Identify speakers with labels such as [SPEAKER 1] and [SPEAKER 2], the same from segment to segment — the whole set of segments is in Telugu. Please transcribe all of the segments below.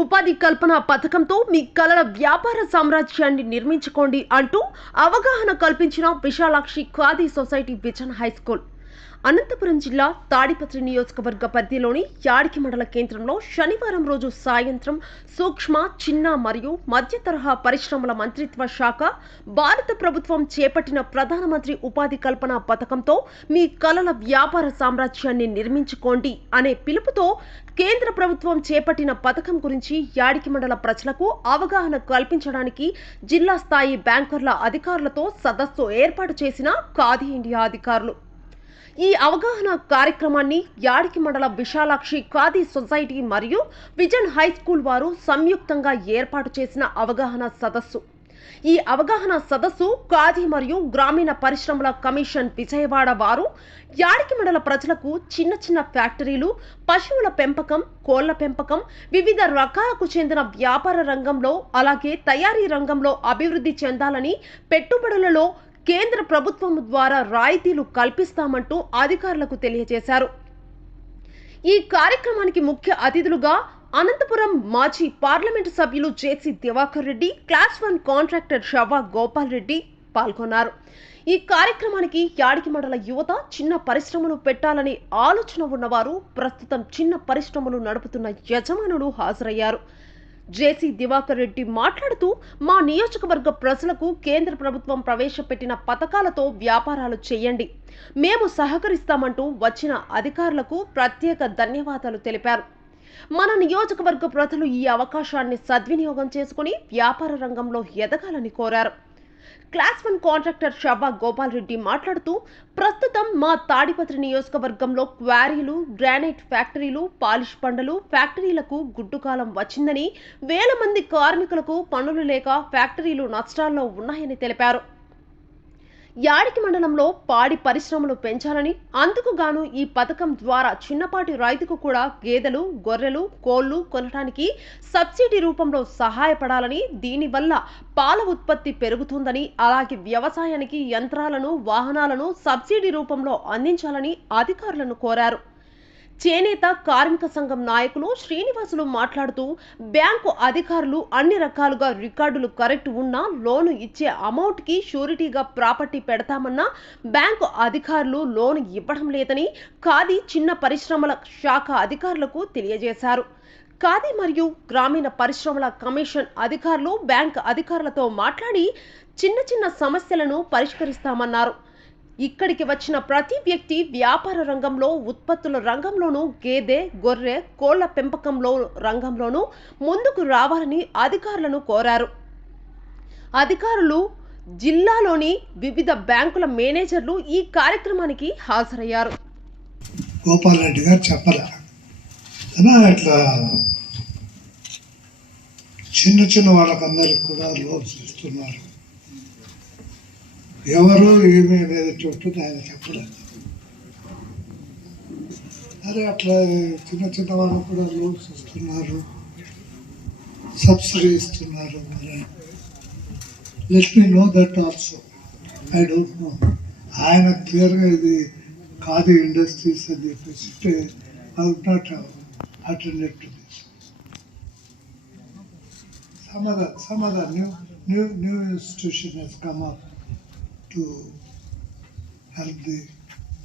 [SPEAKER 1] ఉపాధి కల్పన పథకంతో మీ కలల వ్యాపార సామ్రాజ్యాన్ని నిర్మించుకోండి అంటూ అవగాహన కల్పించిన Visalakshi Khadi society vision high school. Anantapur జిల్లా తాడిపత్రి నియోజకవర్గ పరిధిలోని యాడికి మండల కేంద్రంలో శనివారం రోజు సాయంత్రం సూక్ష్మ చిన్న మరియు మధ్య తరహా పరిశ్రమల మంత్రిత్వ శాఖ భారత ప్రభుత్వం చేపట్టిన ప్రధానమంత్రి ఉపాధి కల్పన పథకంతో మీ కలల వ్యాపార సామ్రాజ్యాన్ని నిర్మించుకోండి అనే పిలుపుతో కేంద్ర ప్రభుత్వం చేపట్టిన పథకం గురించి యాడికి మండల ప్రజలకు అవగాహన కల్పించడానికి జిల్లా స్థాయి బ్యాంకర్ల అధికారులతో సదస్సు ఏర్పాటు చేసిన ఖాదీ ఇండియా అధికారులు. ఈ అవగాహన కార్యక్రమాన్ని యాడికి మండల విశాలాక్షి ఖాదీ సొసైటీ మరియు విజన్ హై స్కూల్ వారు సంయుక్తంగా ఏర్పాటు చేసిన అవగాహన సదస్సు. ఈ అవగాహన సదస్సు ఖాదీ మరియు గ్రామీణ పరిశ్రమల కమిషన్ విజయవాడ వారు యాడికి మండల ప్రజలకు చిన్న చిన్న ఫ్యాక్టరీలు పశువుల పెంపకం కోళ్ళ పెంపకం వివిధ రకాలకు చెందిన వ్యాపార రంగంలో అలాగే తయారీ రంగంలో అభివృద్ధి చెందాలని పెట్టుబడులలో కేంద్ర ప్రభుత్వం ద్వారా రాయితీలు కల్పిస్తామంటూ అధికారులకు తెలియజేశారు. ఈ కార్యక్రమానికి ముఖ్య అతిథులుగా అనంతపురం మాజీ పార్లమెంటు సభ్యులు JC Diwakar Reddy class one contractor Shava Gopal Reddy పాల్గొన్నారు. ఈ కార్యక్రమానికి యాడికి మండల యువత చిన్న పరిశ్రమలు పెట్టాలనే ఆలోచన ఉన్నవారు ప్రస్తుతం చిన్న పరిశ్రమలు నడుపుతున్న యజమానులు హాజరయ్యారు. జేసీ దివాకర్ రెడ్డి మాట్లాడుతూ మా నియోజకవర్గ ప్రజలకు కేంద్ర ప్రభుత్వం ప్రవేశపెట్టిన పథకాలతో వ్యాపారాలు చేయండి. మేము సహకరిస్తామంటూ వచ్చిన అధికారులకు ప్రత్యేక ధన్యవాదాలు తెలిపారు. మన నియోజకవర్గ ప్రజలు ఈ అవకాశాన్ని సద్వినియోగం చేసుకుని వ్యాపార రంగంలో ఎదగాలని కోరారు. Class one contractor Shaba Gopal Reddy మాట్లాడుతూ ప్రస్తుతం మా తాడిపత్రి నియోజకవర్గంలో క్వారీలు గ్రానైట్ ఫ్యాక్టరీలు పాలిష్ పండలు ఫ్యాక్టరీలకు గుడ్డుకాలం వచ్చిందని వేల మంది కార్మికులకు పనులు లేక ఫ్యాక్టరీలు నష్టాల్లో ఉన్నాయని తెలిపారు. యాడికి మండలంలో పాడి పరిశ్రమలు పెంచాలని అందుకు గాను ఈ పథకం ద్వారా చిన్నపాటి రైతుకు కూడా గేదెలు గొర్రెలు కోళ్ళు కొనడానికి సబ్సిడీ రూపంలో సహాయపడాలని దీనివల్ల పాల ఉత్పత్తి పెరుగుతుందని అలాగే వ్యవసాయానికి యంత్రాలను వాహనాలను సబ్సిడీ రూపంలో అందించాలని అధికారులను కోరారు. చేనేత కార్మిక సంఘం నాయకులు శ్రీనివాసులు మాట్లాడుతూ బ్యాంకు అధికారులు అన్ని రకాలుగా రికార్డులు కరెక్ట్ ఉన్నా లోను ఇచ్చే అమౌంట్కి షూరిటీగా ప్రాపర్టీ పెడతామన్నా బ్యాంకు అధికారులు లోను ఇవ్వడం లేదని ఖాదీ చిన్న పరిశ్రమల శాఖ అధికారులకు తెలియజేశారు. ఖాదీ మరియు గ్రామీణ పరిశ్రమల కమిషన్ అధికారులు బ్యాంక్ అధికారులతో మాట్లాడి చిన్న చిన్న సమస్యలను పరిష్కరిస్తామన్నారు. ఇక్కడికి వచ్చిన ప్రతి వ్యక్తి వ్యాపార రంగంలో ఉత్పత్తుల రంగంలోనూ గేదె గొర్రె కోళ్ళ పెంపకంలో రంగంలోనూ ముందుకు రావాలని అధికారులను కోరారు. అధికారులు జిల్లాలోని వివిధ బ్యాంకుల మేనేజర్లు ఈ కార్యక్రమానికి హాజరయ్యారు.
[SPEAKER 2] గోపాల్ రెడ్డి గారు చెప్పలే. ఇట్లా చిన్న చిన్న వాళ్ళకందరికి కూడా లోన్స్ ఇస్తున్నారు. ఎవరు ఏమి అనేది చూస్తుంది ఆయన చెప్పలేదు. అరే అట్లా చిన్న చిన్న వాళ్ళు కూడా లోన్స్ ఇస్తున్నారు. సబ్సిడీ ఇస్తున్నారు మరి. Let me know that also I don't know ఆయన క్లియర్గా ఇది కాదు ఇండస్ట్రీస్ అని చెప్పేసి I would not attended to this some other new new new institution he's come up to help the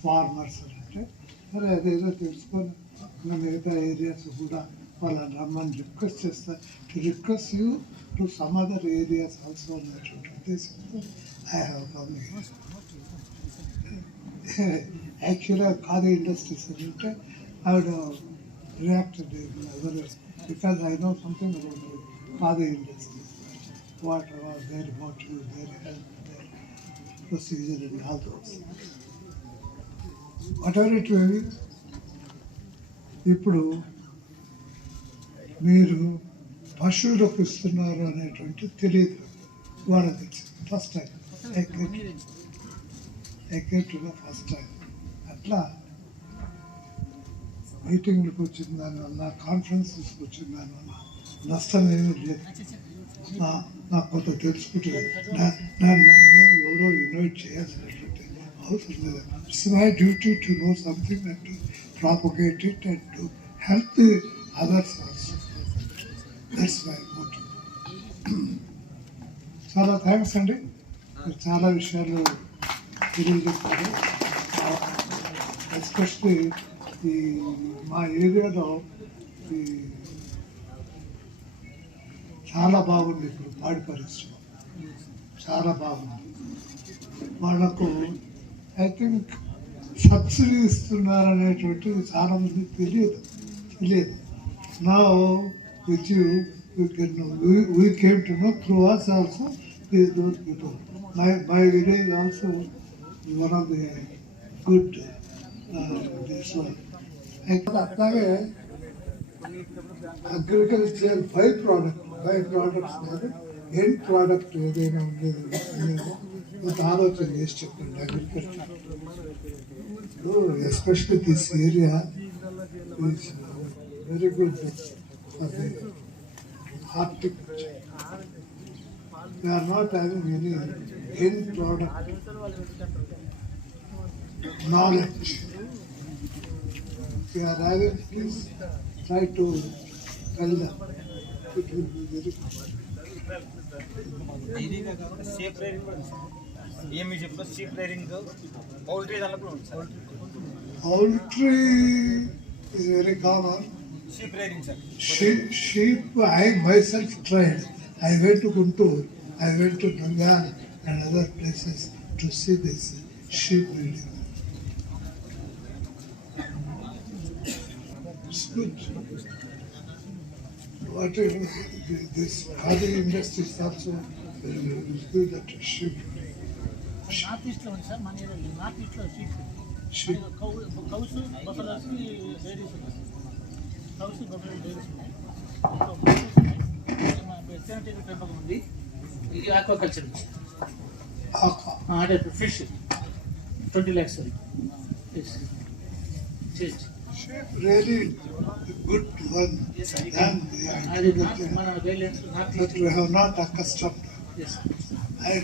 [SPEAKER 2] farmers అంటే సరే అదేదో తెలుసుకొని ఇంకా మిగతా ఏరియాస్ కూడా వాళ్ళని రమ్మని రిక్వెస్ట్ చేస్తా to request you to some other areas also అన్నటువంటి ఉద్దేశంతో ఐ హ్యావ్ కమ్ యాక్చువల్గా ఖాదీ ఇండస్ట్రీస్ అంటే ఆవిడ reacted because I know something about Khadi industries what was their motive their help procedure and all those. Whatever it may it ఇప్పుడు మీరు పశువులకు ఇస్తున్నారు అనేటువంటి తెలియదు వాళ్ళ ఫస్ట్ టైం ఎక్కేట్టుగా ఫస్ట్ టైం అట్లా మీటింగ్లకు వచ్చిన దానివల్ల కాన్ఫరెన్సెస్కి వచ్చిన దానివల్ల నష్టం ఏమీ లేదు నా నాకు కొంత తెలుసుకుంటుంది నేను ఎవరో ఇన్వైట్ చేయాల్సినటువంటి అవసరం లేదు. It's my duty to know something and to propagate it and to help the others also that's my motive చాలా థ్యాంక్స్ అండి. మీరు చాలా విషయాలు తెలియజేస్తారు ఎస్పెషలీ ఈ మా ఏరియాలో ఈ చాలా బాగుంది ఇప్పుడు పాడి పరిశ్రమ. చాలా బాగుంది. వాళ్ళకు ఐ థింక్ సబ్సిడీ ఇస్తున్నారనేటువంటిది చాలా మంది తెలియదు. తెలియదు నా which you can we came to know through us also those people my my village also one of the good this one అట్లాగే agriculture by product by products కాదు ఎండ్ ప్రోడక్ట్ ఏదైనా ఉండేది ఉండేదో కొంత ఆలోచన చేసి చెప్పండి agriculture. Especially this area is very good for the horticulture they are not having any end product knowledge they are having please try to tell them. It will be very
[SPEAKER 3] ఇది కాకుండా షీప్ రైడింగ్ కూడా ఉంది సార్ ఏమి చెప్పిన షీప్ రైడింగ్ పౌల్ట్రీ దాంట్లో కూడా ఉంది sir
[SPEAKER 2] poultry is very common.
[SPEAKER 3] Sheep riding sir
[SPEAKER 2] Sheep, sheep, I myself tried. I went to Guntur, I went to Nangal and other places to see this sheep breeding. It's good. What is, this khadi industry is also very, very good at sheep breeding.
[SPEAKER 4] North ఈస్ట్లో ఉంది సార్ మన ఏరియాలో నార్త్ ఈస్ట్లో షీప్ కౌస్ బఫలాస్ డైరీస్ ఉన్నాయి కౌస్ బఫలా డైరీస్ ఉన్నాయి సెవెంటీన్ పెంపకం ఉంది ఇది ఆక్వాకల్చర్. అంటే ఫిష్ ట్వంటీ ల్యాక్స్ అది
[SPEAKER 2] Sheep really good one yes, than the agriculture that we have not accustomed
[SPEAKER 4] yes.
[SPEAKER 2] I,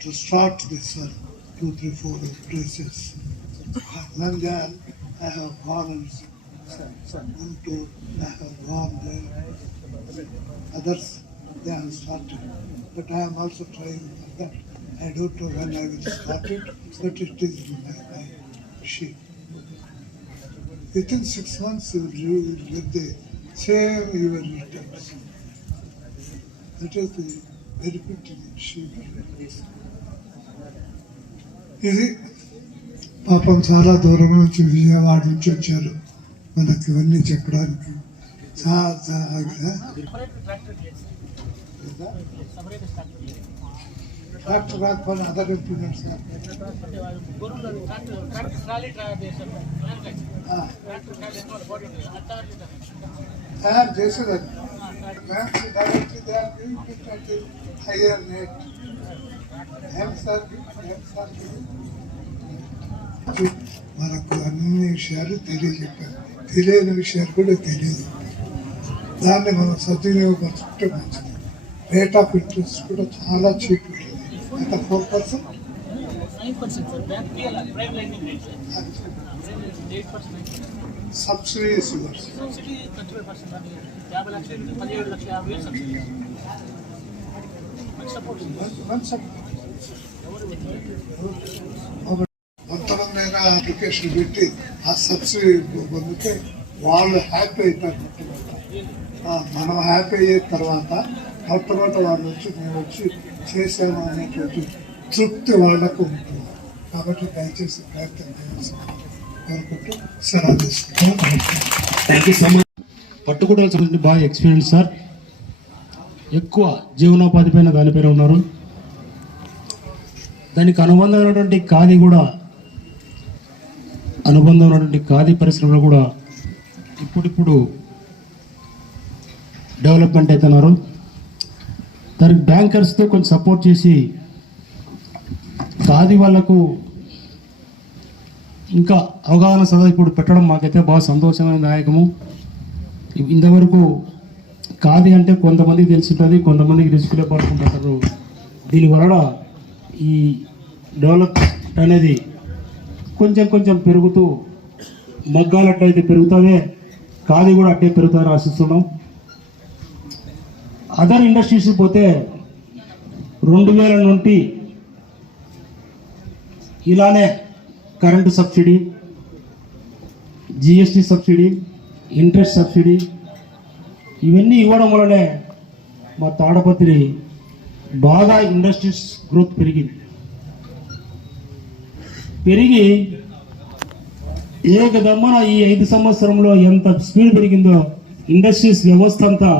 [SPEAKER 2] to start this one, two, three, four places. And then I have gone and I have gone there. Others, they have started. But I am also trying that. I don't know when I will start it, but it is my, my. Within six months, you will, you will get the same your returns. That is the benefit in sheep. ఇది పాపం చాలా దూరం నుంచి విజయవాడ నుంచి వచ్చారు మనకి ఇవన్నీ చెప్పడానికి చాలా డాక్టర్ కాకపోతే అదర్
[SPEAKER 4] ఉంటుంది అట్లా
[SPEAKER 2] తయారు directly they are giving higher rate sir sir మనకు అన్ని విషయాలు తెలియజెప్పారు తెలియని విషయాలు కూడా తెలియదు దాన్ని మనం సద్వినియోగపరచుకుంటే మంచిది రేట్ ఆఫ్ ఇంట్రెస్ట్ కూడా చాలా చీప్ ఫోర్ పర్సెంట్
[SPEAKER 4] సబ్సిడీ పదిహేడు యాభై మంచి సపోర్ట్
[SPEAKER 2] అప్లికేషన్ పెట్టి ఆ సబ్సిడీ పొందితే వాళ్ళు హ్యాపీ అయిపోయారు మనం హ్యాపీ అయిన తర్వాత మొట్టమొదటి వాళ్ళు వచ్చి నేను వచ్చి చేశాను అనేటువంటి తృప్తి వాళ్ళకు ఉంటుంది. కాబట్టి దయచేసి ప్రయత్నం చేయాల్సింది కోరుకుంటూ సెలవు
[SPEAKER 5] థ్యాంక్ యూ పట్టుకోవడానికి సంబంధించి బాగా ఎక్స్పీరియన్స్ సార్ ఎక్కువ జీవనోపాధి పైన దానిపైన ఉన్నారు. దానికి అనుబంధమైనటువంటి ఖాదీ కూడా అనుబంధం ఉన్నటువంటి ఖాదీ పరిశ్రమలో కూడా ఇప్పుడిప్పుడు డెవలప్మెంట్ అవుతున్నారు దానికి బ్యాంకర్స్తో కొంచెం సపోర్ట్ చేసి ఖాదీ వాళ్ళకు ఇంకా అవగాహన సదా ఇప్పుడు పెట్టడం మాకైతే బాగా సంతోషమైన నాయకము. ఇంతవరకు ఖాదీ అంటే కొంతమందికి తెలిసింటుంది కొంతమందికి రిస్క్లో పడుకుంటుంటారు దీని వలన ఈ డెవలప్ అనేది కొంచెం కొంచెం పెరుగుతూ మగ్గాలట్టయితే అయితే ఖాదీ కూడా అట్టే పెరుగుతారని ఆశిస్తున్నాం. అదర్ ఇండస్ట్రీస్ పోతే రెండు వేల నుండి ఇలానే current subsidy GST subsidy interest subsidy ఇవన్నీ ఇవ్వడం వల్లనే మా తాడపత్రి బాగా ఇండస్ట్రీస్ గ్రోత్ పెరిగింది. పెరిగి ఏకదమ్మన ఈ ఐదు సంవత్సరంలో ఎంత స్పీడ్ పెరిగిందో ఇండస్ట్రీస్ వ్యవస్థ అంతా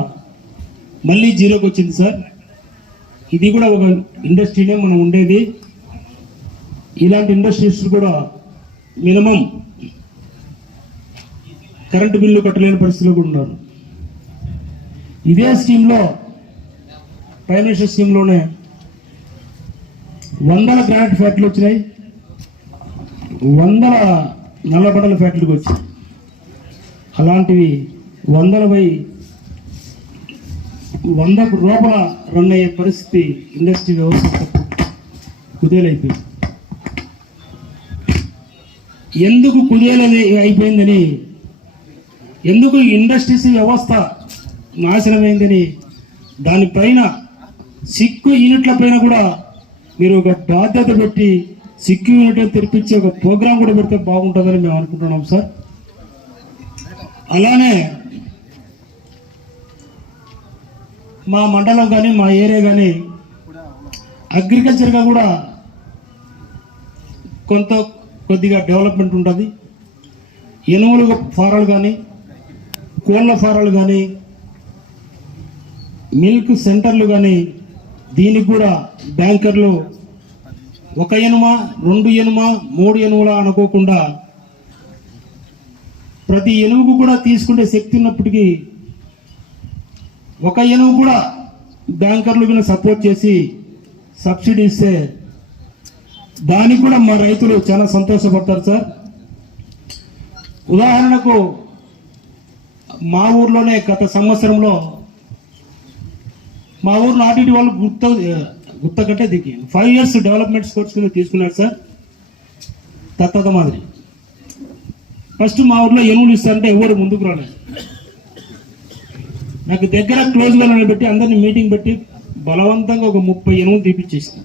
[SPEAKER 5] మళ్ళీ జీరోకి వచ్చింది సార్. ఇది కూడా ఒక ఇండస్ట్రీనే మనం ఉండేది. ఇలాంటి ఇండస్ట్రీస్ కూడా మినిమం కరెంటు బిల్లు కట్టలేని పరిస్థితిలో కూడా ఉన్నారు. ఇదే స్కీమ్లో ప్రైమ్ మినిస్టర్ స్కీమ్లోనే వందల గ్రానైట్ ఫ్యాక్టరీలు వచ్చినాయి. వందల నల్లబడల ఫ్యాక్టరీకి వచ్చాయి. అలాంటివి వందల పై వందకు రూపాయల రన్ అయ్యే పరిస్థితి ఇండస్ట్రీ వ్యవస్థ కుదేలైపోయింది. ఎందుకు కుదేలది అయిపోయిందని ఎందుకు ఇండస్ట్రీస్ వ్యవస్థ నాశనమైందని దానిపైన సిక్కు యూనిట్ల పైన కూడా మీరు ఒక బాధ్యత పెట్టి సిక్కు యూనిట్ తెరిపించే ఒక ప్రోగ్రాం కూడా పెడితే బాగుంటుందని మేము అనుకుంటున్నాం సార్ అలానే మా మండలం కానీ మా ఏరియా కానీ అగ్రికల్చర్గా కూడా కొంత కొద్దిగా డెవలప్మెంట్ ఉంటుంది. ఎనుములు ఫారాలు కానీ కోళ్ళ ఫారాలు కానీ మిల్క్ సెంటర్లు కానీ దీనికి కూడా బ్యాంకర్లు ఒక ఎనుమ రెండు ఎనుమ మూడు ఎనుముల అనుకోకుండా ప్రతి ఎనుముకు కూడా తీసుకునే శక్తి ఉన్నప్పటికీ ఒక ఎనుము కూడా బ్యాంకర్లు వీళ్ళని సపోర్ట్ చేసి సబ్సిడీ ఇస్తే దానికి కూడా మా రైతులు చాలా సంతోషపడతారు సార్. ఉదాహరణకు మా ఊర్లోనే గత సంవత్సరంలో మా ఊరు నాటి వాళ్ళు గుర్త గుర్తకట్టే దిగి ఫైవ్ ఇయర్స్ డెవలప్మెంట్ స్కోర్స్ కింద తీసుకున్నారు సార్. తత్తత మాదిరి. ఫస్ట్ మా ఊర్లో ఎనువులు ఇస్తారంటే ఎవరు ముందుకు రాలేదు. నాకు దగ్గర క్లోజ్గా నిలబెట్టి అందరిని మీటింగ్ పెట్టి బలవంతంగా ఒక ముప్పై ఎనిమిది తీపిచ్చేసిన.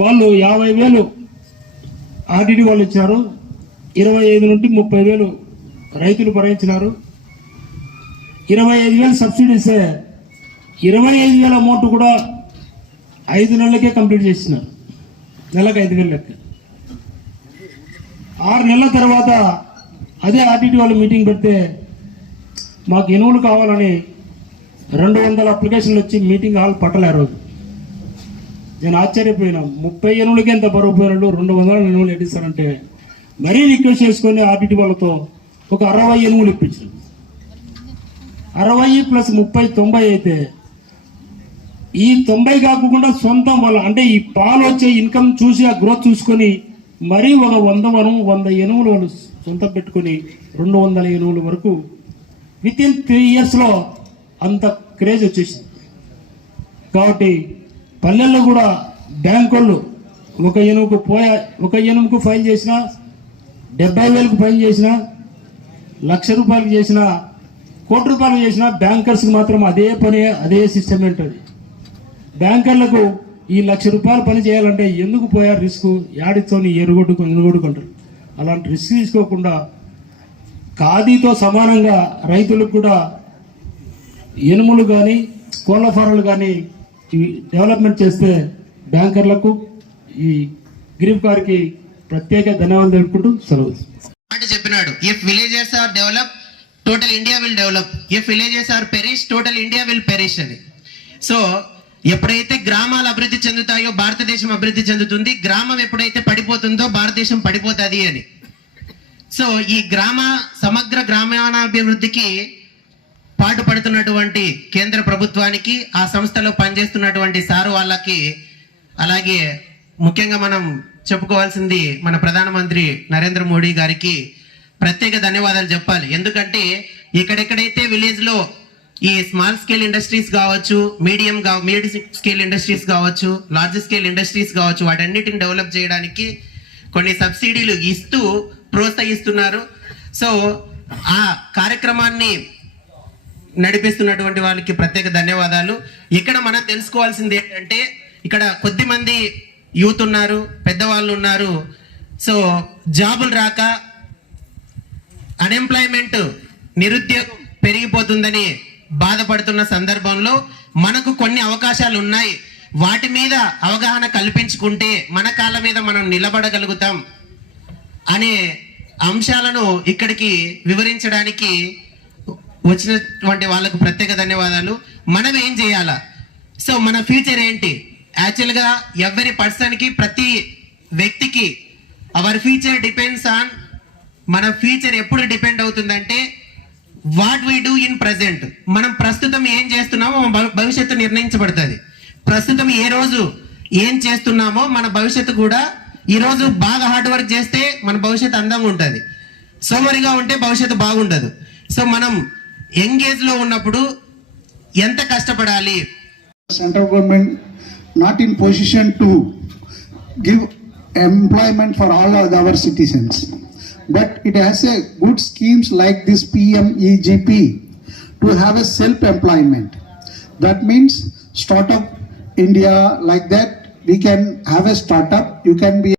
[SPEAKER 5] వాళ్ళు యాభై వేలు ఆర్డీడీ వాళ్ళు ఇచ్చారు ఇరవై ఐదు నుండి ముప్పై వేలు రైతులు భరించినారు. ఇరవై ఐదు వేలు సబ్సిడీ ఇస్తే ఇరవై ఐదు వేల అమౌంట్ కూడా ఐదు నెలలకే కంప్లీట్ చేసినారు నెలకు ఐదు వేలు లెక్క. ఆరు నెలల తర్వాత అదే ఆర్టీటీ వాళ్ళు మీటింగ్ పెడితే మాకు ఎనువులు కావాలని రెండు వందల అప్లికేషన్లు వచ్చి మీటింగ్ హాల్ పట్టలే రోజు. నేను ఆశ్చర్యపోయినా. ముప్పై ఎనువులకి ఎంత బరువు పోయినట్టు రెండు వందల ఎనువులు ఎట్టిస్తారంటే మరీ రిక్వెస్ట్ చేసుకొని ఆర్టీటీ వాళ్ళతో ఒక అరవై ఎనువులు ఇప్పించారు. అరవై ప్లస్ ముప్పై తొంభై అయితే ఈ తొంభై కాకుండా సొంతం వాళ్ళ అంటే ఈ పాలు వచ్చే ఇన్కమ్ చూసి ఆ గ్రోత్ చూసుకొని మరీ ఒక వంద వనం వంద ఎనుములు వాళ్ళు సొంతం పెట్టుకొని రెండు వందల ఎనువుల వరకు విత్ ఇన్ త్రీ ఇయర్స్లో అంత క్రేజ్ వచ్చేసింది. కాబట్టి పల్లెల్లో కూడా బ్యాంకులు ఒక ఎనుముకు పోయా ఒక ఎనుముకు ఫైల్ చేసినా డెబ్బై వేలకు ఫైల్ చేసినా లక్ష రూపాయలు చేసినా కోటి రూపాయలు చేసినా బ్యాంకర్స్కి మాత్రం అదే పని అదే సిస్టమ్ ఉంటుంది. బ్యాంకర్లకు ఈ లక్ష రూపాయలు పని చేయాలంటే ఎందుకు పోయారు రిస్క్ యాడితోని ఎరుగొట్టుకు ఎనుగొట్టుకుంటారు. అలాంటి రిస్క్ తీసుకోకుండా ఖాదీతో సమానంగా రైతులకు కూడా ఎనుములు కానీ కోళ్ళ ఫారాలు కానీ డెవలప్మెంట్ చేస్తే బ్యాంకర్లకు ఈ గ్రీప్ గారికి ప్రత్యేక ధన్యవాదాలు తెలుపుకుంటూ సెలవు.
[SPEAKER 6] చెప్పినాడు. If villages are develop total India will develop if villages are perish total India will perish అని. సో ఎప్పుడైతే గ్రామాలు అభివృద్ధి చెందుతాయో భారతదేశం అభివృద్ధి చెందుతుంది గ్రామం ఎప్పుడైతే పడిపోతుందో భారతదేశం పడిపోతుంది అని. సో ఈ గ్రామ సమగ్ర గ్రామీణాభివృద్ధికి పాటుపడుతున్నటువంటి కేంద్ర ప్రభుత్వానికి ఆ సంస్థలో పనిచేస్తున్నటువంటి సారు వాళ్ళకి అలాగే ముఖ్యంగా మనం చెప్పుకోవాల్సింది మన ప్రధానమంత్రి నరేంద్ర మోడీ గారికి ప్రత్యేక ధన్యవాదాలు చెప్పాలి. ఎందుకంటే ఇక్కడెక్కడైతే విలేజ్లో ఈ స్మాల్ స్కేల్ ఇండస్ట్రీస్ కావచ్చు మీడియం మీడియం స్కేల్ ఇండస్ట్రీస్ కావచ్చు లార్జ్ స్కేల్ ఇండస్ట్రీస్ కావచ్చు వాటన్నిటిని డెవలప్ చేయడానికి కొన్ని సబ్సిడీలు ఇస్తూ ప్రోత్సహిస్తున్నారు. సో ఆ కార్యక్రమాన్ని నడిపిస్తున్నటువంటి వాళ్ళకి ప్రత్యేక ధన్యవాదాలు. ఇక్కడ మనం తెలుసుకోవాల్సింది ఏంటంటే ఇక్కడ కొద్ది మంది యూత్ ఉన్నారు పెద్దవాళ్ళు ఉన్నారు సో జాబులు రాక అన్ఎంప్లాయ్మెంట్ నిరుద్యోగం పెరిగిపోతుందని బాధపడుతున్న సందర్భంలో మనకు కొన్ని అవకాశాలు ఉన్నాయి. వాటి మీద అవగాహన కల్పించుకుంటే మన కాళ్ళ మీద మనం నిలబడగలుగుతాం. అనే అంశాలను ఇక్కడికి వివరించడానికి వచ్చినటువంటి వాళ్ళకు ప్రత్యేక ధన్యవాదాలు. మనం ఏం చేయాలా? సో మన ఫ్యూచర్ ఏంటి? యాక్చువల్గా ఎవరి పర్సన్కి ప్రతి వ్యక్తికి అవర్ ఫ్యూచర్ డిపెండ్స్ ఆన్ మన ఫ్యూచర్ ఎప్పుడు డిపెండ్ అవుతుందంటే what we do in present. మనం ప్రస్తుతం ఏం చేస్తున్నామో భవి- భవిష్యత్తు నిర్ణయించబడుతుంది. ప్రస్తుతం ఏ రోజు ఏం చేస్తున్నామో మన భవిష్యత్తు కూడా ఈ రోజు బాగా హార్డ్ వర్క్ చేస్తే మన భవిష్యత్తు అందంగా ఉంటుంది. సోమరిగా ఉంటే భవిష్యత్తు బాగుండదు. సో మనం యంగేజ్లో ఉన్నప్పుడు ఎంత కష్టపడాలి?
[SPEAKER 7] Central government not in position to give employment for all of our citizens but it has a good schemes like this PMEGP to have a self employment that means startup India like that we can have a startup you can be